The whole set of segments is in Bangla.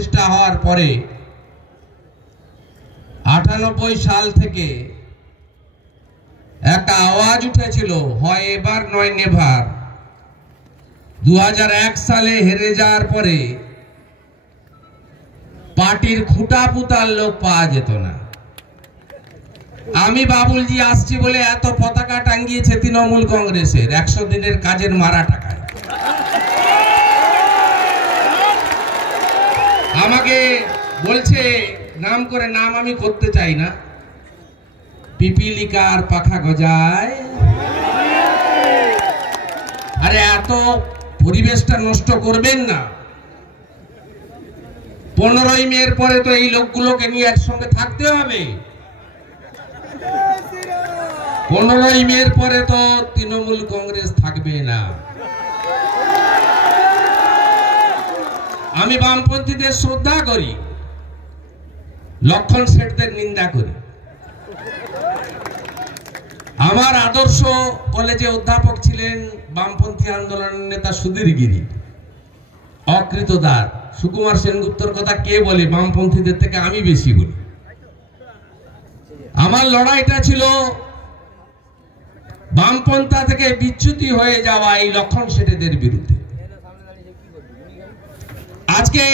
প্রতিষ্ঠা হওয়ার পরে 98 সাল থেকে একটা আওয়াজ উঠেছিল, হয় এবার নয় নেভার। 2001 সালে হেরে যাওয়ার পরে পার্টির খুঁটা পুতার লোক পাওয়া যেত না। আমি বাবুলজি আসছি বলে এত পতাকা টাঙ্গিয়েছে তৃণমূল কংগ্রেসের 100 দিনের কাজের মারা টাকায়। আমাকে বলছে, নাম করে, নাম আমি করতে চাই না, পিপিলিকার পাখা গজায়। আরে এত পরিবেশটা নষ্ট করবেন না। 15ই মের পরে তো এই লোকগুলোকে নিয়ে একসঙ্গে থাকতে হবে। 15ই মের পরে তো তৃণমূল কংগ্রেস থাকবে না। আমি বামপন্থীদের শ্রদ্ধা করি, লক্ষণ শেঠদের নিন্দা করি। আমার আদর্শ কলেজে অধ্যাপক ছিলেন বামপন্থী আন্দোলনের নেতা সুধীর গিরি, অকৃতদার। সুকুমার সেনগুপ্তর কথা কে বলে? বামপন্থীদের থেকে আমি বেশি বলি। আমার লড়াইটা ছিল বামপন্থা থেকে বিচ্যুতি হয়ে যাওয়া এই লক্ষণ শেঠদের বিরুদ্ধে। আজকে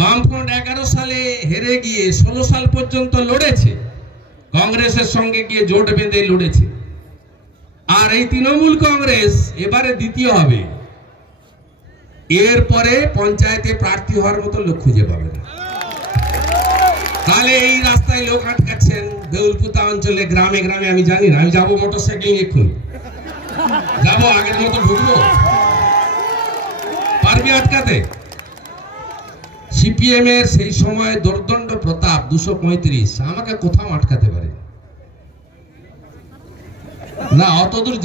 বামফ্রন্ট 11 সালে হেরে গিয়ে 16 সাল পর্যন্ত লড়েছে, কংগ্রেসের সঙ্গে গিয়ে জোট বেঁধে লড়েছে। আর এই তৃণমূল কংগ্রেস এবারে দ্বিতীয় হবে। এরপরে পঞ্চায়েতে প্রার্থী হওয়ার মতো লোক খুঁজে পাবে না। তাহলে এই রাস্তায় লোক আটকাচ্ছেন দেউলপুতা অঞ্চলে, গ্রামে গ্রামে। আমি জানি না, আমি যাবো মোটরসাইকেল এখন, যাবো, আগের মতো ঢুকবো? পারবি আটকাতে? সিপিএম এর সেই সময় দোর্দণ্ড প্রতাপ 235 আমাকে কোথাও আটকাতে পারে না, অতদূর